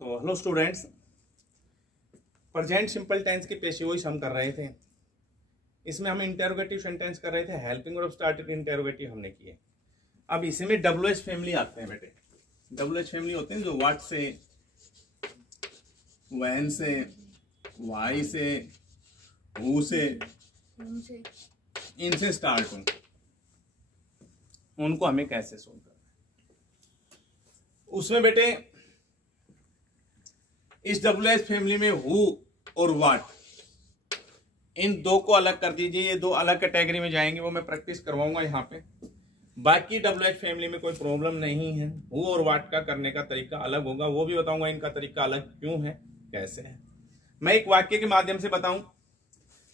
तो hello students, present simple tense की पेशिगोई हम कर रहे थे। इसमें हम इंटेरोगेटिव सेंटेंस कर रहे थे, हेल्पिंग और स्टार्टेड इंटेरोगेटिव हमने किए। अब इसी में WH फैमिली आते हैं बेटे। WH फैमिली होते हैं जो व्हाट से, व्हेन से, व्हाई से, हु से, इनसे स्टार्ट हों, उनको हमें कैसे सोल्व करना है। उसमें बेटे इस WH फैमिली में हु और व्हाट, इन दो को अलग कर दीजिए। ये दो अलग कैटेगरी में जाएंगे, वो मैं प्रैक्टिस करवाऊंगा यहाँ पे। बाकी WH फैमिली में कोई प्रॉब्लम नहीं है। हु और व्हाट का करने का तरीका अलग होगा, वो भी बताऊंगा इनका तरीका अलग क्यों है, कैसे है। मैं एक वाक्य के माध्यम से बताऊं,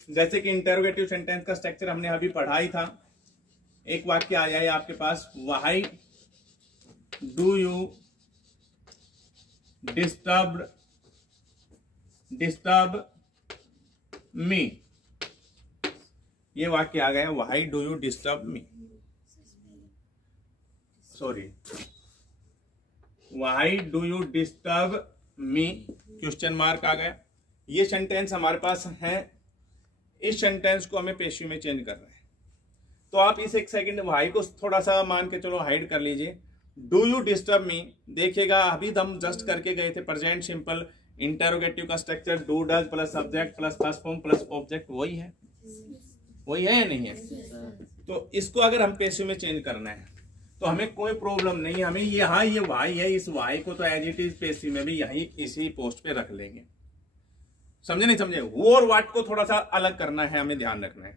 जैसे कि इंटेरोगेटिव सेंटेंस का स्ट्रक्चर हमने अभी पढ़ा ही था। एक वाक्य आ जाए आपके पास, why do you disturb me. ये वाक्य आ गया, why do you disturb me, sorry, why do you disturb me, question mark आ गया। ये सेंटेंस हमारे पास है। इस सेंटेंस को हमें पेशिव में चेंज करना है। तो आप इस एक सेकंड व्हाई को थोड़ा सा मान के चलो हाइड कर लीजिए। डू यू डिस्टर्ब मी देखिएगा, अभी हम जस्ट करके गए थे प्रेजेंट सिंपल इंटेरोगेटिव का structure, do does plus subject plus first form plus object, वही है या नहीं है। तो इसको अगर हम पेशिव में चेंज करना है तो हमें कोई प्रॉब्लम नहीं है। हमें यहाँ ये वाई है, इस वाई को तो एज इट इज पेशिव में भी यही इसी पोस्ट पे रख लेंगे। समझे नहीं समझे। वो और व्हाट को थोड़ा सा अलग करना है, हमें ध्यान रखना है।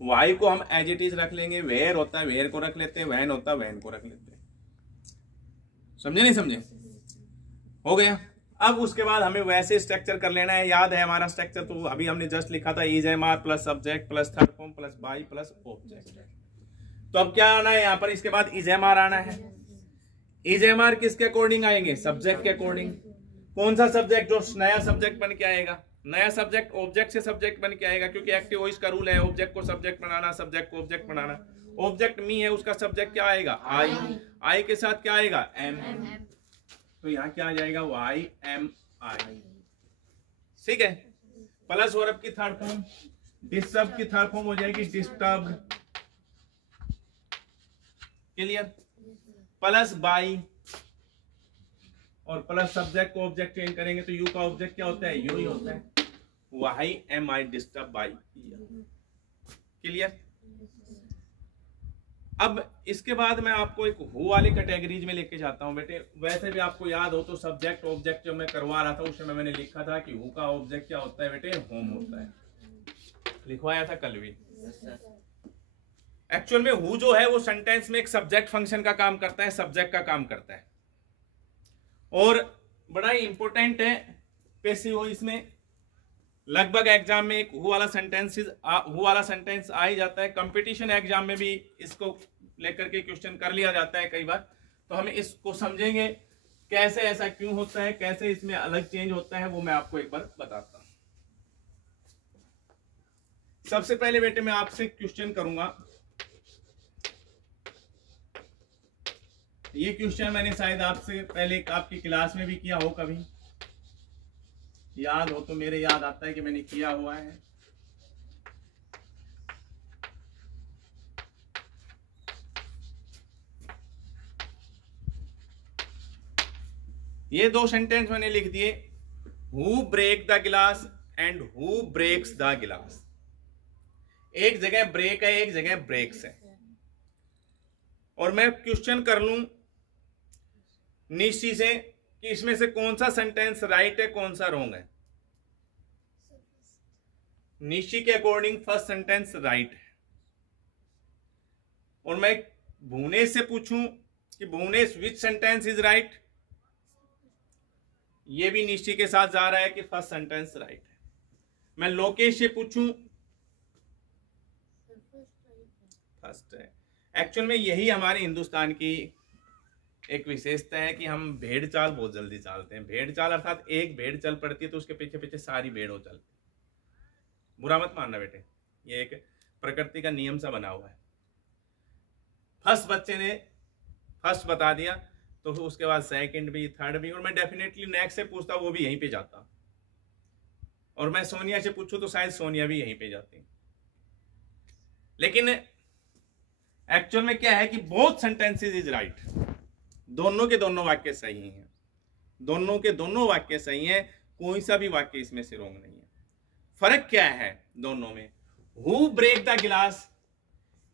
वाई को हम एज इट इज रख लेंगे, वेयर होता है वेयर को रख लेते हैं, वैन होता है वैन को रख लेते हैं। समझे नहीं समझे, हो गया। अब उसके बाद हमें वैसे स्ट्रक्चर कर लेना है। याद है हमारा स्ट्रक्चर, तो अभी हमने जस्ट लिखा था is am are plus subject plus third form plus by plus object. तो अब क्या आना है यहाँ पर, इसके बाद इज एम आर आना है। इज एम आर किसके अकॉर्डिंग आएंगे, सब्जेक्ट के अकॉर्डिंग। कौन सा सब्जेक्ट, जो नया सब्जेक्ट बन के आएगा। नया सब्जेक्ट ऑब्जेक्ट से सब्जेक्ट बन के आएगा, क्योंकि एक्टिव वॉइस का रूल है, ऑब्जेक्ट को सब्जेक्ट बनाना, सब्जेक्ट को ऑब्जेक्ट बनाना। ऑब्जेक्ट मी है, उसका सब्जेक्ट क्या आएगा, आई। आई के साथ क्या आएगा, एम। तो यहाँ क्या आ जाएगा, वाई एम आई। ठीक है। प्लस वर्ब की थर्ड फॉर्म, डिस्टर्ब की थर्ड फॉर्म हो जाएगी डिस्टर्ब। क्लियर। प्लस बाई और प्लस सब्जेक्ट को ऑब्जेक्ट चेंज करेंगे तो यू का ऑब्जेक्ट क्या होता है, यू ही होता है। Why am I disturb by. Clear. अब इसके बाद मैं आपको एक हु वाली कैटेगरीज में लेके जाता हूं बेटे। वैसे भी आपको याद हो तो सब्जेक्ट ऑब्जेक्ट जब मैं करवा रहा था उस समय मैंने लिखा था कि हु का ऑब्जेक्ट क्या होता है बेटे, होम होता है। लिखवाया था कल भी। एक्चुअल में हु जो है वो सेंटेंस में एक सब्जेक्ट फंक्शन का काम करता है, सब्जेक्ट का काम करता है, और बड़ा ही इंपॉर्टेंट है पेसिव वॉइस में। लगभग एग्जाम में एक हु वाला सेंटेंस आ ही जाता है। कंपटीशन एग्जाम में भी इसको लेकर के क्वेश्चन कर लिया जाता है कई बार। तो हमें इसको समझेंगे कैसे ऐसा क्यों होता है, कैसे इसमें अलग चेंज होता है, वो मैं आपको एक बार बताता हूं। सबसे पहले बेटे मैं आपसे क्वेश्चन करूंगा। ये क्वेश्चन मैंने शायद आपसे पहले आपकी क्लास में भी किया हो, कभी याद हो तो। मेरे याद आता है कि मैंने किया हुआ है। ये दो सेंटेंस मैंने लिख दिए, हु ब्रेक द गिलास एंड हु ब्रेक्स द गिलास। एक जगह ब्रेक है, एक जगह ब्रेक्स है। और मैं क्वेश्चन कर लूं निश्चित से कि इसमें से कौन सा सेंटेंस राइट है, कौन सा रॉन्ग है। निश्चित के अकॉर्डिंग फर्स्ट सेंटेंस राइट है। और मैं भुवनेश से पूछूं कि भुवनेश विच सेंटेंस इज राइट, ये भी निश्चित के साथ जा रहा है कि फर्स्ट सेंटेंस राइट है। मैं लोकेश से पूछूं, फर्स्ट है। एक्चुअल में यही हमारे हिंदुस्तान की एक विशेषता है कि हम भेड़ चाल बहुत जल्दी चालते हैं। भेड़ चाल अर्थात एक भेड़ चल पड़ती है तो उसके पीछे पीछे सारी भेड़ हो चलती है। बुरा मत मानना बेटे, ये एक प्रकृति का नियम सा बना हुआ है। फर्स्ट बच्चे ने फर्स्ट बता दिया तो उसके बाद सेकंड भी, थर्ड भी, और मैं डेफिनेटली नेक्स्ट से पूछता वो भी यहीं पे जाता, और मैं सोनिया से पूछूं तो शायद सोनिया भी यहीं पे जाती। लेकिन एक्चुअल में क्या है कि बोथ सेंटेंसेस इज राइट, दोनों के दोनों वाक्य सही हैं, दोनों के दोनों वाक्य सही हैं, कोई सा भी वाक्य इसमें से रॉन्ग नहीं है। फर्क क्या है दोनों में? हु ब्रेक द गिलास,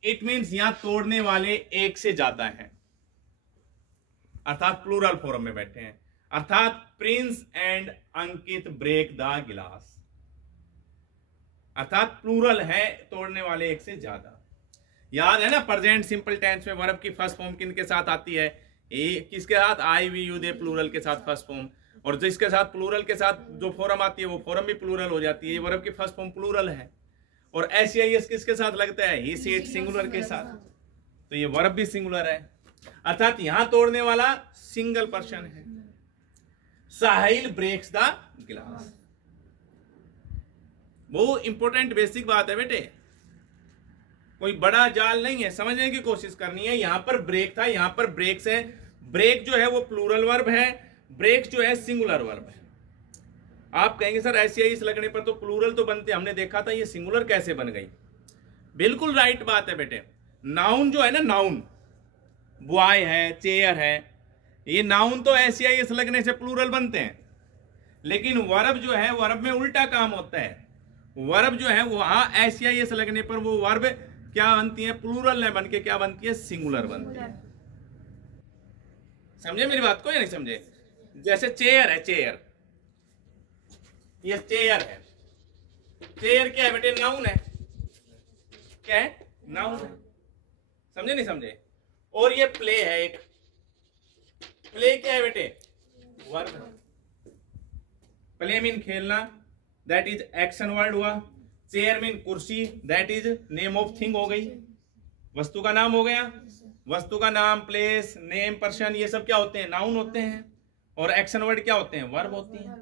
इट मीन्स यहां तोड़ने वाले एक से ज्यादा हैं, अर्थात प्लूरल फॉर्म में बैठे हैं, अर्थात Prince and Ankit break the glass, अर्थात प्लूरल है, तोड़ने वाले एक से ज्यादा। याद है ना प्रेजेंट सिंपल टेंस में वर्ब की फर्स्ट फॉर्म किन के साथ आती है? किसके साथ? आई वी यू दे, प्लूरल के साथ फर्स्ट फॉर्म, और जिसके साथ प्लूरल के साथ जो फॉर्म आती है वो फॉर्म भी प्लूरल हो जाती है, वर्ब की फर्स्ट फॉर्म प्लूरल है। और एस किसके साथ लगता है? ही सी इट, सिंगुलर के साथ, तो ये वर्ब भी सिंगुलर है, अर्थात यहां तोड़ने वाला सिंगल पर्सन है। साहिल ब्रेक्स द गिलास, वो इंपॉर्टेंट बेसिक बात है बेटे, कोई बड़ा जाल नहीं है, समझने की कोशिश करनी है। यहां पर ब्रेक था, यहां पर ब्रेक्स है। ब्रेक जो है वो प्लूरल वर्ब है, ब्रेक जो है सिंगुलर वर्ब है। आप कहेंगे सर ऐसे ही इस लगने पर तो प्लूरल तो बनते, हमने देखा था, ये सिंगुलर कैसे बन गई? बिल्कुल राइट बात है बेटे। नाउन जो है ना, नाउन बॉय है, चेयर है, ये नाउन तो ऐसे ही इस लगने से प्लूरल बनते हैं, लेकिन वर्ब जो है, वर्ब में उल्टा काम होता है। वर्ब जो है वहां ऐसे ही इस लगने पर वो वर्ब क्या बनती है? प्लूरल नहीं बन के क्या बनती है? सिंगुलर बनती है। समझे मेरी बात को या नहीं समझे? जैसे चेयर है, चेयर, ये चेयर है, चेयर क्या है बेटे? नाउन है, क्या है? नाउन है, समझे नहीं समझे? और ये प्ले है, एक प्ले क्या है बेटे? वर्ब है। प्ले मीन खेलना, दैट इज एक्शन वर्ड हुआ। चेयर मीन कुर्सी, that is name of thing हो गई, वस्तु का नाम हो गया। वस्तु का नाम, प्लेस, नेम, पर्सन, ये सब क्या होते हैं? नाउन होते हैं। और एक्शन वर्ड क्या होते हैं? वर्ब होती हैं।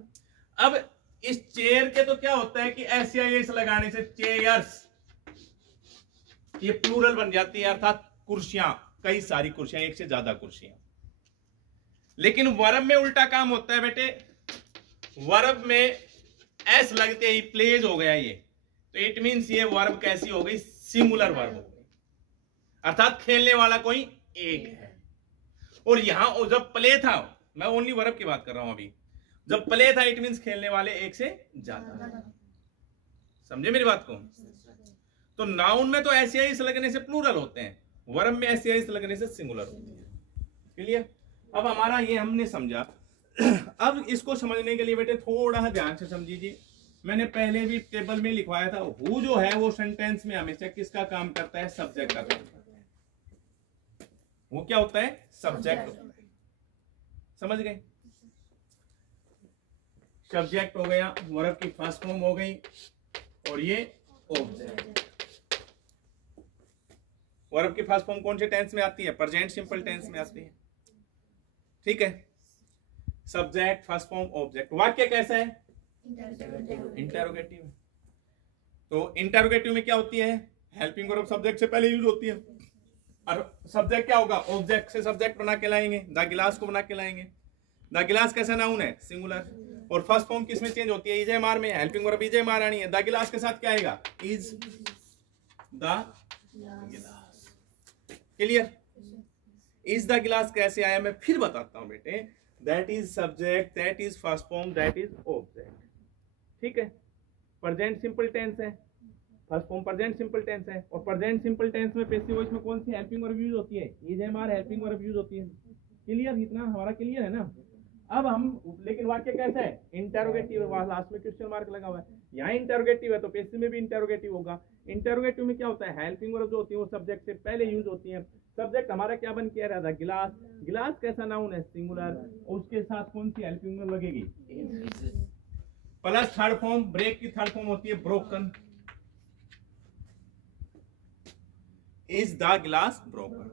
अब इस चेयर के तो क्या होता है कि एस लगाने से चेयर्स, ये प्लूरल बन जाती है, अर्थात कुर्सियां, कई सारी कुर्सियां, एक से ज्यादा कुर्सियां। लेकिन वर्ब में उल्टा काम होता है बेटे, वर्ब में एस लगते ही प्लेज हो गया ये, तो इट मींस ये वर्ब कैसी हो गई? सिंगुलर वर्ब हो गई, अर्थात खेलने वाला कोई एक है। और यहां जब प्ले था, मैं ओनली वर्ब की बात कर रहा हूं अभी, जब प्ले था इट मींस खेलने वाले एक से ज्यादा। समझे मेरी बात को? तो नाउन में तो ऐसे ही लगने से प्लूरल होते हैं, वर्ब में ऐसे ही लगने से सिंगुलर होती है। क्लियर? अब हमारा ये हमने समझा। अब इसको समझने के लिए बेटे थोड़ा ध्यान से समझिए। मैंने पहले भी टेबल में लिखवाया था, हु जो है वो सेंटेंस में हमेशा किसका काम करता है? सब्जेक्ट का काम करता है। वो क्या होता है? सब्जेक्ट होता है। समझ गए? सब्जेक्ट हो गया, वर्ब की फर्स्ट फॉर्म हो गई, और ये ऑब्जेक्ट। वर्ब की फर्स्ट फॉर्म कौन से टेंस में आती है? प्रेजेंट सिंपल टेंस में आती है। ठीक है, सब्जेक्ट, फर्स्ट फॉर्म, ऑब्जेक्ट। वाक्य कैसा है? इंटरोगेटिव। तो इंटरोगेटिव में क्या होती है? हेल्पिंग वर्ब सब्जेक्ट से पहले यूज होती है, और सब्जेक्ट क्या होगा? ऑब्जेक्ट से सब्जेक्ट बना के लाएंगे, द गिलास को बना के लाएंगे। द गिलास कैसा नाउन है? सिंगुलर। और फर्स्ट फॉर्म किसमें चेंज होती है? इज मार में। हेल्पिंग वर्ब इज मार आनी है, द गिलास के साथ क्या आएगा? Is the glass. Clear? Is the glass कैसे आया मैं फिर बताता हूं बेटे। That is subject, that is first form, that is object. ठीक है, प्रेजेंट सिंपल टेंस है, first form present simple tense है, और प्रेजेंट सिंपल टेंस में पैसिव वॉइस में कौन सी हेल्पिंग वर्ब यूज होती है? Is am helping verb use होती है। क्लियर? इतना हमारा क्लियर है ना? अब हम, लेकिन वाक्य कैसा है? इंटरोगेटिव है, लास्ट में क्वेश्चन मार्क लगा हुआ है। यहाँ इंटरोगेटिव है तो पैसिव में भी इंटरोगेटिव होगा। इंटरोगेटिव में क्या होता है? हेल्पिंग वर्ब जो होती है वो सब्जेक्ट से पहले यूज होती है। सब्जेक्ट हमारा क्या बन के रहा था? गिलास। गिलास कैसा नाउन है? सिंगुलर। उसके साथ कौन सी हेल्पिंग वर्ब लगेगी? प्लस थर्ड फॉर्म, ब्रेक की थर्ड फॉर्म होती है ब्रोकन। इज द गिलास broken.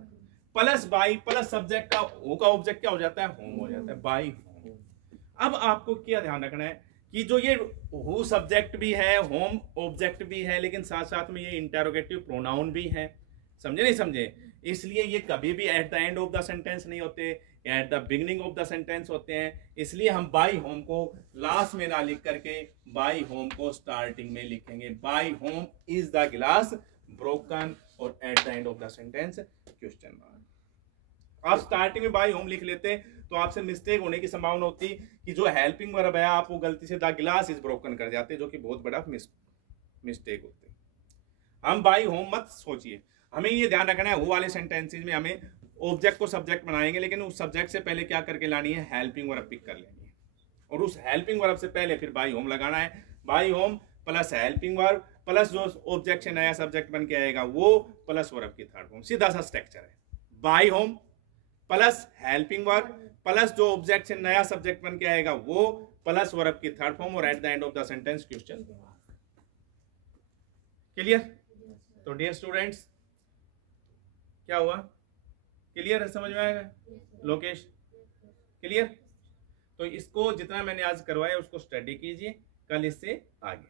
Plus by, plus subject का ऑब्जेक्ट क्या हो जाता है? होम हो जाता है, बाई होम। अब आपको क्या ध्यान रखना है कि जो ये हु सब्जेक्ट भी है, होम ऑब्जेक्ट भी है, लेकिन साथ साथ में ये इंटरोगेटिव प्रोनाउन भी है। समझे नहीं समझे? इसलिए ये कभी भी eight the end of the sentence नहीं होते, at the beginning of the sentence होते हैं, इसलिए हम बाई होम को लास्ट में ना लिख करके बाई होम को स्टार्टिंग में लिखेंगे। By whom is the glass broken, और at the end of the sentence question mark. आप स्टार्टिंग में बाई होम लिख लेते तो आपसे मिस्टेक होने की संभावना होती कि जो हेल्पिंग वर्ब है आप वो गलती से द ग्लास इज ब्रोकन कर जाते, जो कि बहुत बड़ा मिस्टेक होती है। हम बाई होम मत सोचिए, हमें ये ध्यान रखना है वो वाले सेंटेंसेज में हमें ऑब्जेक्ट को सब्जेक्ट बनाएंगे, लेकिन उस सब्जेक्ट से पहले क्या करके लानी है, हेल्पिंग वर्ब पिक कर लेनी है, और उस हेल्पिंग वर्ब से पहले फिर बाई होम लगाना है। By home plus helping verb plus जो ऑब्जेक्ट से नया सब्जेक्ट बन के आएगा वो प्लस वर्ब की थर्ड फॉर्म, सीधा सा स्ट्रक्चर है। By home plus helping verb plus जो ऑब्जेक्ट से नया सब्जेक्ट बन के आएगा वो प्लस वर्ब की थर्ड फॉर्म, और at the end of the sentence question. Clear? तो डियर स्टूडेंट्स क्या हुआ, क्लियर है, समझ में आएगा? लोकेश क्लियर? तो इसको जितना मैंने आज करवाया उसको स्टडी कीजिए, कल इससे आगे